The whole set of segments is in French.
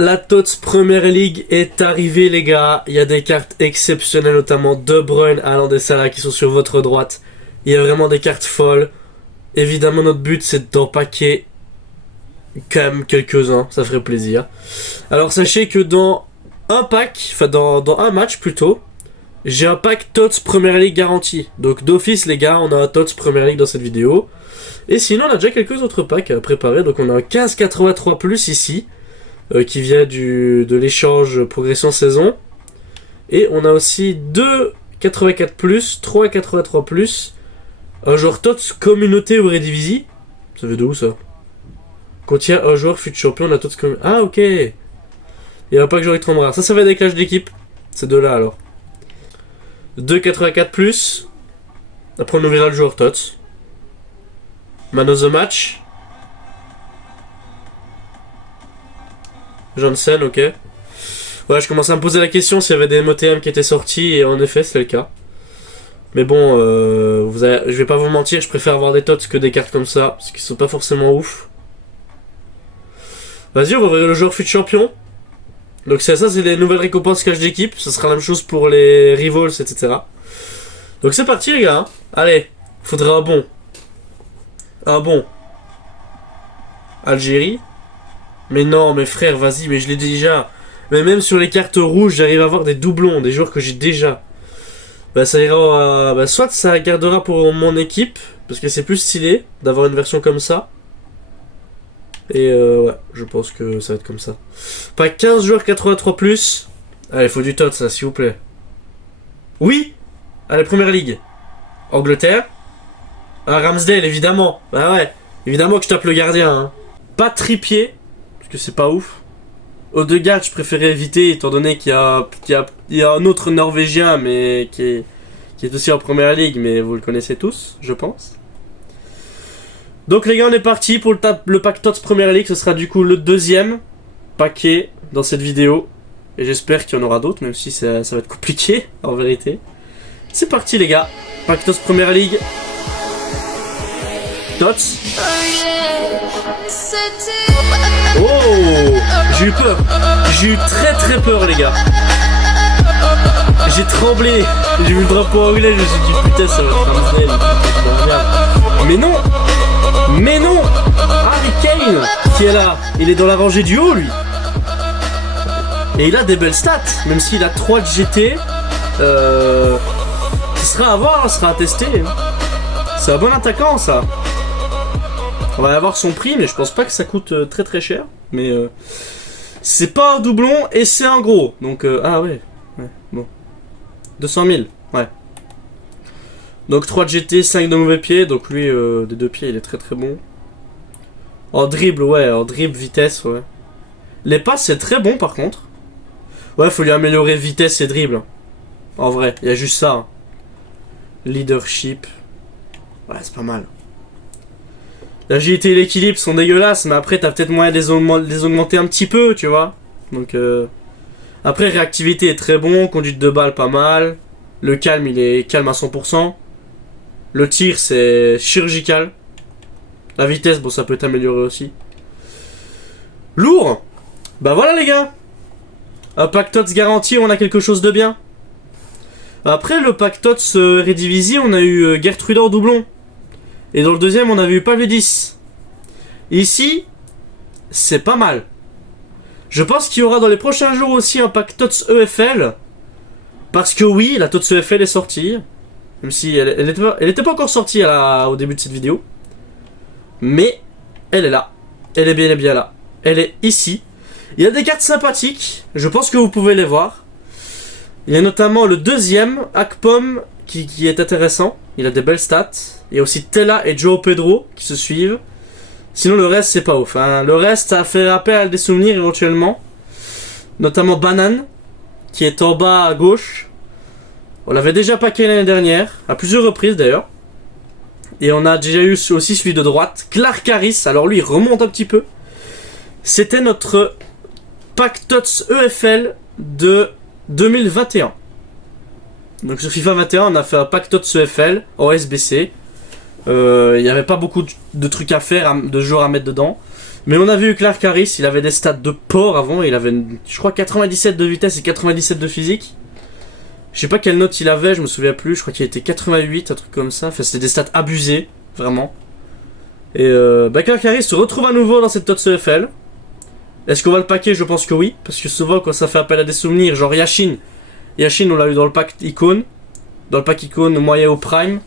La TOTS Premier League est arrivée, les gars. Il y a des cartes exceptionnelles, notamment De Bruyne, Haaland et Salah qui sont sur votre droite. Il y a vraiment des cartes folles. Évidemment, notre but, c'est d'empaquer quand même quelques-uns. Ça ferait plaisir. Alors, sachez que dans un pack, enfin dans un match plutôt, j'ai un pack TOTS Premier League garanti. Donc d'office, les gars, on a un TOTS Premier League dans cette vidéo. Et sinon, on a déjà quelques autres packs à préparer. Donc on a un 1583+ ici, qui vient de l'échange progression saison. Et on a aussi 2 84+, 3 83+, un joueur TOTS communauté ou Redivisie. Ça veut de où ça? Contient un joueur fut champion de la TOTS communauté. Ah ok. Il y a un pack joueur extrêmement rare. Ça va être des clashs d'équipe. Ces deux-là alors. 2 84+. Après on ouvrira le joueur TOTS. Man of the match. Janssen, ok. Ouais, je commençais à me poser la question s'il y avait des MOTM qui étaient sortis, et en effet, c'est le cas. Mais bon, je vais pas vous mentir, je préfère avoir des TOTS que des cartes comme ça, parce qu'ils sont pas forcément ouf. Vas-y, on va ouvrir le joueur fut champion. Donc ça c'est les nouvelles récompenses cash d'équipe, ça sera la même chose pour les rivals, etc. Donc c'est parti les gars, allez, faudrait un bon. Un bon. Algérie. Mais non, mes frères, vas-y, mais je l'ai déjà. Mais même sur les cartes rouges, j'arrive à avoir des doublons, des joueurs que j'ai déjà. Bah ça ira, soit ça gardera pour mon équipe, parce que c'est plus stylé d'avoir une version comme ça. Et ouais, je pense que ça va être comme ça. Pas 15 joueurs 83+. Allez, faut du TOTS ça, s'il vous plaît. Oui. Allez, Première Ligue. Angleterre. Ah, Ramsdale, évidemment. Bah ouais, évidemment que je tape le gardien. Hein. Pas Trippier, parce que c'est pas ouf. Odegaard, je préférais éviter, étant donné qu'il y a un autre Norvégien, mais qui est aussi en Première Ligue, mais vous le connaissez tous, je pense. Donc les gars, on est parti pour le pack TOTS Premier League. Ce sera du coup le deuxième paquet dans cette vidéo. Et j'espère qu'il y en aura d'autres, même si ça va être compliqué, en vérité. C'est parti les gars. Pack TOTS Premier League. TOTS. Oh, j'ai eu peur. J'ai eu très peur les gars. J'ai tremblé. J'ai vu le drapeau anglais, je me suis dit putain ça va être Ramsdale. Mais non. Mais non! Harry Kane qui est là, il est dans la rangée du haut lui. Et il a des belles stats, même s'il a 3 de GT. Ce sera à voir, ce sera à tester. C'est un bon attaquant ça. On va avoir son prix, mais je pense pas que ça coûte très cher. Mais c'est pas un doublon et c'est un gros. Donc ah ouais, bon. 200 000, ouais. Donc 3 de GT, 5 de mauvais pied, donc lui des 2 pieds il est très bon. En dribble, ouais, en dribble, vitesse, ouais. Les passes c'est très bon par contre. Ouais, faut lui améliorer vitesse et dribble. En vrai, il y a juste ça. Hein. Leadership. Ouais, c'est pas mal. L'agilité et l'équilibre sont dégueulasses, mais après t'as peut-être moyen de les augmenter un petit peu, tu vois. Donc après réactivité est très bon, conduite de balle pas mal. Le calme il est calme à 100%. Le tir c'est chirurgical. La vitesse, bon ça peut être amélioré aussi. Lourd. Bah voilà les gars. Un pack TOTS garanti, on a quelque chose de bien. Après le pack TOTS Redivisie, on a eu Gertrude en doublon. Et dans le deuxième on avait eu Pavlidis. Ici, c'est pas mal. Je pense qu'il y aura dans les prochains jours aussi un pack TOTS EFL. Parce que oui, la TOTS EFL est sortie. Même si elle était pas encore sortie au début de cette vidéo. Mais elle est là. Elle est bien là. Elle est ici. Il y a des cartes sympathiques. Je pense que vous pouvez les voir. Il y a notamment le deuxième, Akpom, qui est intéressant. Il a des belles stats. Il y a aussi Tella et Joao Pedro qui se suivent. Sinon le reste c'est pas ouf. Hein. Le reste ça fait appel à des souvenirs éventuellement. Notamment Banane, qui est en bas à gauche. On l'avait déjà packé l'année dernière, à plusieurs reprises d'ailleurs. Et on a déjà eu aussi celui de droite, Clark Harris. Alors lui il remonte un petit peu. C'était notre pack TOTS EFL de 2021. Donc sur FIFA 21 on a fait un pack TOTS EFL en SBC. Il n'y avait pas beaucoup de trucs à faire, de joueurs à mettre dedans. Mais on avait eu Clark Harris, il avait des stats de porc avant, il avait, je crois, 97 de vitesse et 97 de physique. Je sais pas quelle note il avait, je me souviens plus, je crois qu'il était 88, un truc comme ça. Enfin, c'était des stats abusés, vraiment. Et Clark Harris se retrouve à nouveau dans cette TOTS EFL. Est-ce qu'on va le paquer? Je pense que oui, parce que souvent quand ça fait appel à des souvenirs, genre Yashin, on l'a eu dans le pack Icône, dans le pack Icône moyen au Prime.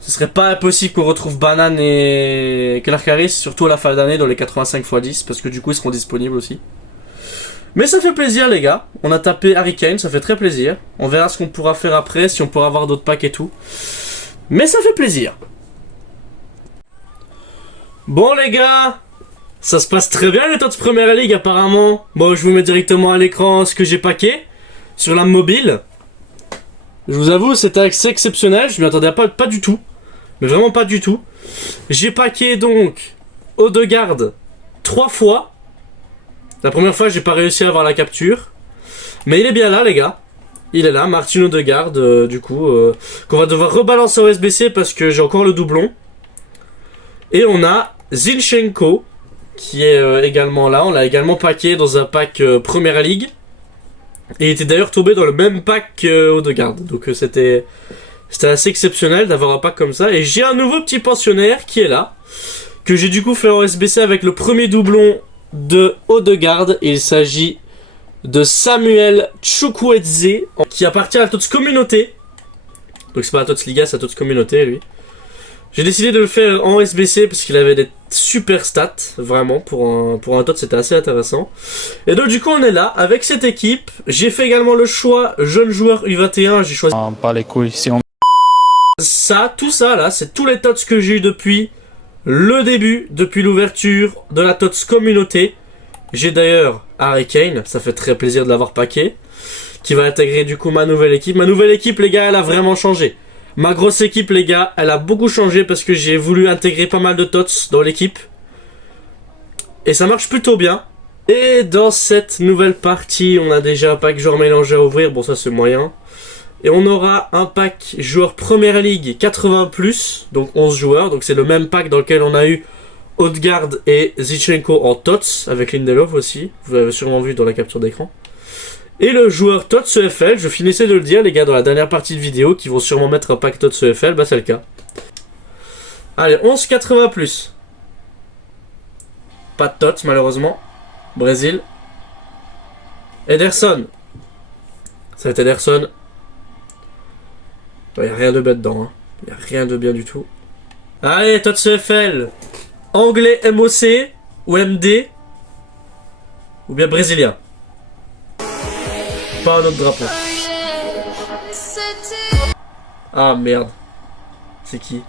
Ce serait pas impossible qu'on retrouve Banane et Clark Harris, surtout à la fin d'année dans les 85x10, parce que du coup ils seront disponibles aussi. Mais ça fait plaisir les gars, on a tapé Harry Kane, ça fait très plaisir. On verra ce qu'on pourra faire après, si on pourra avoir d'autres packs et tout. Mais ça fait plaisir. Bon les gars, ça se passe très bien les TOTS Premier League apparemment. Bon, je vous mets directement à l'écran ce que j'ai packé sur la mobile. Je vous avoue, c'était assez exceptionnel, je m'y attendais pas du tout. Mais vraiment pas du tout. J'ai packé donc Odegaard 3 fois. La première fois, j'ai pas réussi à avoir la capture. Mais il est bien là, les gars. Il est là, Martin Odegaard, du coup, qu'on va devoir rebalancer au SBC parce que j'ai encore le doublon. Et on a Zinchenko, qui est également là. On l'a également packé dans un pack Première Ligue. Et il était d'ailleurs tombé dans le même pack qu'Odegaard. Donc c'était assez exceptionnel d'avoir un pack comme ça. Et j'ai un nouveau petit pensionnaire qui est là. Que j'ai du coup fait en SBC avec le premier doublon de Odegaard. Il s'agit de Samuel Chukwueze, qui appartient à la TOTS Communauté. Donc c'est pas la TOTS Liga, c'est la TOTS Communauté lui. J'ai décidé de le faire en SBC parce qu'il avait des super stats, vraiment, pour un TOTS c'était assez intéressant. Et donc du coup on est là, avec cette équipe. J'ai fait également le choix jeune joueur U21, j'ai choisi... Pas les couilles, si on... Ça, tout ça là, c'est tous les TOTS que j'ai eu depuis le début, depuis l'ouverture de la TOTS Communauté. J'ai d'ailleurs Harry Kane, ça fait très plaisir de l'avoir packé, qui va intégrer du coup ma nouvelle équipe. Ma nouvelle équipe les gars, elle a vraiment changé. Ma grosse équipe les gars, elle a beaucoup changé parce que j'ai voulu intégrer pas mal de TOTS dans l'équipe. Et ça marche plutôt bien. Et dans cette nouvelle partie, on a déjà un pack joueur mélangé à ouvrir, bon ça c'est moyen. Et on aura un pack joueur Première Ligue 80+, donc 11 joueurs. Donc c'est le même pack dans lequel on a eu Odegaard et Zinchenko en TOTS, avec Lindelof aussi. Vous l'avez sûrement vu dans la capture d'écran. Et le joueur TOTS EFL, je finissais de le dire les gars dans la dernière partie de vidéo, qui vont sûrement mettre un pack TOTS EFL, bah c'est le cas. Allez, 11 80+. Pas de TOTS malheureusement. Brésil. Ederson. Ça va être Ederson. Il n'y a rien de bête dedans, hein. Il n'y a rien de bien du tout. Allez, TOTS EFL. Anglais MOC ou MD ou bien brésilien. Pas un autre drapeau. Ah merde. C'est qui?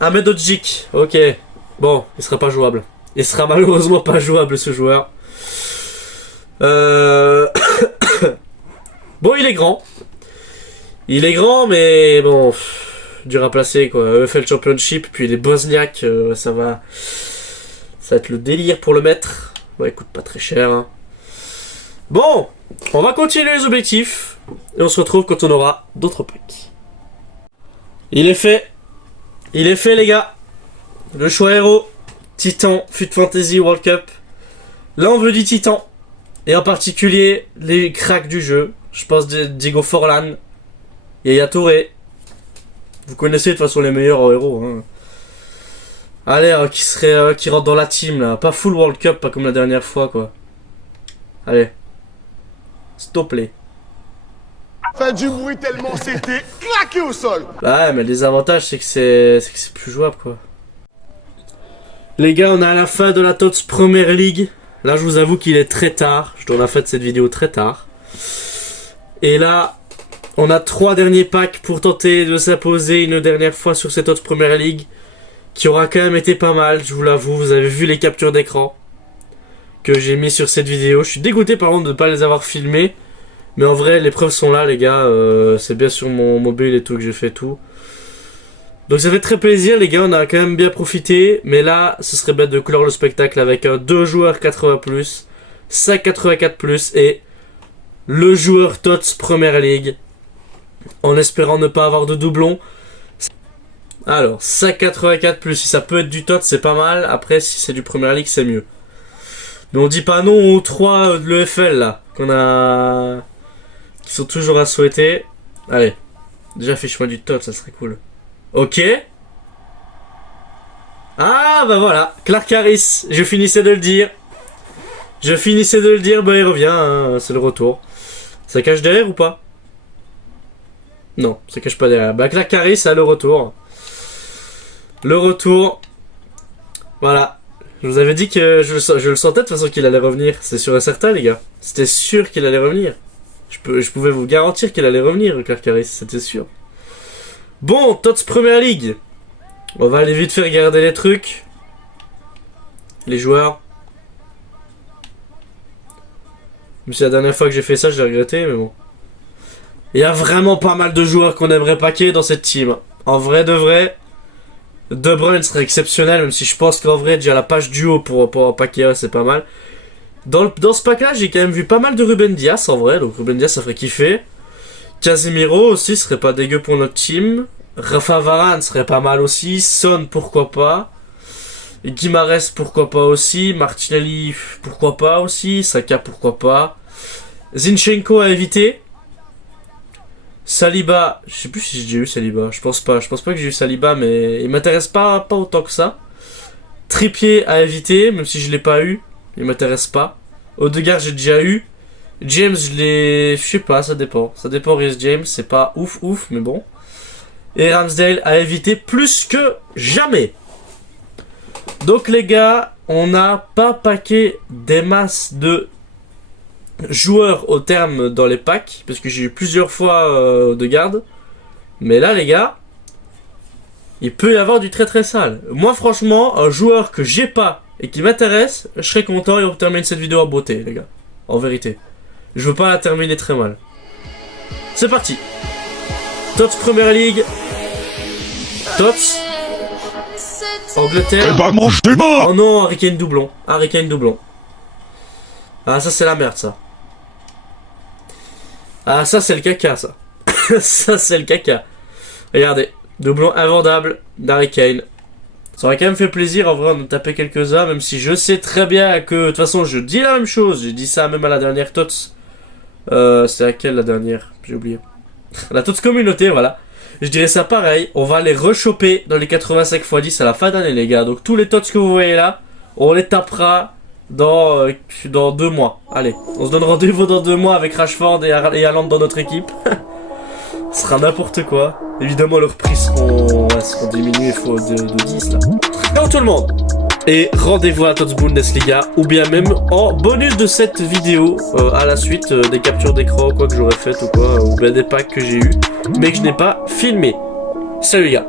Ahmed Odjik. Ok. Bon, il sera pas jouable. Il sera malheureusement pas jouable ce joueur. Bon, il est grand. Il est grand, mais bon, dur à placer quoi. EFL Championship, puis les Bosniaques, ça va être le délire pour le mettre. Ouais, il coûte pas très cher. Hein. Bon, on va continuer les objectifs et on se retrouve quand on aura d'autres packs. Il est fait les gars. Le choix héros, Titan FUT Fantasy World Cup. Là on veut du Titan et en particulier les cracks du jeu. Je pense Diego Forlan, Yaya Touré. Vous connaissez de toute façon les meilleurs héros. Hein. Allez, qui rentre dans la team là, pas full World Cup, pas comme la dernière fois quoi. Allez. Stop les. Fait du bruit tellement c'était claqué au sol. Ouais, mais le désavantage c'est que c'est plus jouable quoi. Les gars, on est à la fin de la TOTS Premier League. Là, je vous avoue qu'il est très tard. Je dois la faire cette vidéo très tard. Et là, on a 3 derniers packs pour tenter de s'imposer une dernière fois sur cette TOTS Premier League, qui aura quand même été pas mal, je vous l'avoue. Vous avez vu les captures d'écran que j'ai mis sur cette vidéo. Je suis dégoûté par contre de ne pas les avoir filmées. Mais en vrai, les preuves sont là, les gars. C'est bien sur mon mobile et tout que j'ai fait tout. Donc ça fait très plaisir, les gars. On a quand même bien profité. Mais là, ce serait bête de clore le spectacle avec un 2 joueurs 80+, 5 84+, et le joueur TOTS Premier League. En espérant ne pas avoir de doublon. Alors, ça 84 plus, si ça peut être du tot, c'est pas mal. Après, si c'est du Premier League, c'est mieux. Mais on dit pas non aux 3 de l'EFL là, qu'on a... qui sont toujours à souhaiter. Allez, déjà fiche-moi du tot, ça serait cool. Ok. Ah bah voilà, Clark Harris, je finissais de le dire. Bah il revient, hein, c'est le retour. Ça cache derrière ou pas? Non, ça cache pas derrière. Bah Clark Harris a le retour. Le retour. Voilà. Je vous avais dit que je le sentais de toute façon qu'il allait revenir. C'est sûr et certain, les gars. C'était sûr qu'il allait revenir. Je pouvais vous garantir qu'il allait revenir, Clark Harris, c'était sûr. Bon, Tots Premier League. On va aller vite faire regarder les trucs. Les joueurs. Même si la dernière fois que j'ai fait ça, je l'ai regretté, mais bon. Il y a vraiment pas mal de joueurs qu'on aimerait paquer dans cette team. En vrai de vrai. De Bruyne serait exceptionnel, même si je pense qu'en vrai, déjà la page duo pour paquer, c'est pas mal. Dans ce pack-là, j'ai quand même vu pas mal de Ruben Dias, en vrai. Donc Ruben Dias, ça ferait kiffer. Casemiro aussi, serait pas dégueu pour notre team. Rafa Varane serait pas mal aussi. Son, pourquoi pas. Guimarães, pourquoi pas aussi. Martinelli, pourquoi pas aussi. Saka, pourquoi pas. Zinchenko à éviter. Saliba, je sais plus si j'ai eu Saliba, je pense pas que j'ai eu Saliba, mais il m'intéresse pas autant que ça. Trippier à éviter, même si je l'ai pas eu, il m'intéresse pas. Odegaard j'ai déjà eu. James je sais pas, ça dépend Reece James, c'est pas ouf, mais bon. Et Ramsdale à éviter plus que jamais. Donc les gars, on n'a pas paqué des masses de joueurs au terme dans les packs, parce que j'ai eu plusieurs fois de garde. Mais là les gars, il peut y avoir du très très sale. Moi franchement, un joueur que j'ai pas et qui m'intéresse, je serais content et on termine cette vidéo en beauté les gars. En vérité. Je veux pas la terminer très mal. C'est parti. Tots Premier League. Tots. Angleterre. Oh non, Harry Kane doublon. Ah ça c'est la merde ça. Ah ça c'est le caca ça. Ça c'est le caca. Regardez, doublon invendable d'Harry Kane. Ça aurait quand même fait plaisir en vrai de taper quelques-uns, même si je sais très bien que de toute façon je dis la même chose. J'ai dit ça même à la dernière Tots. C'est laquelle la dernière? J'ai oublié. La Tots communauté, voilà. Je dirais ça pareil. On va les rechoper dans les 85 x 10 à la fin d'année les gars. Donc tous les Tots que vous voyez là, on les tapera dans 2 mois. Allez, on se donne rendez-vous dans 2 mois avec Rashford et Haaland dans notre équipe. Ce sera n'importe quoi. Évidemment, leurs prix seront diminués de 10 là. Ciao tout le monde. Et rendez-vous à la Tots Bundesliga, ou bien même en bonus de cette vidéo, à la suite des captures d'écran, quoi que j'aurais fait ou quoi, ou bien des packs que j'ai eu, mais que je n'ai pas filmé. Salut les gars.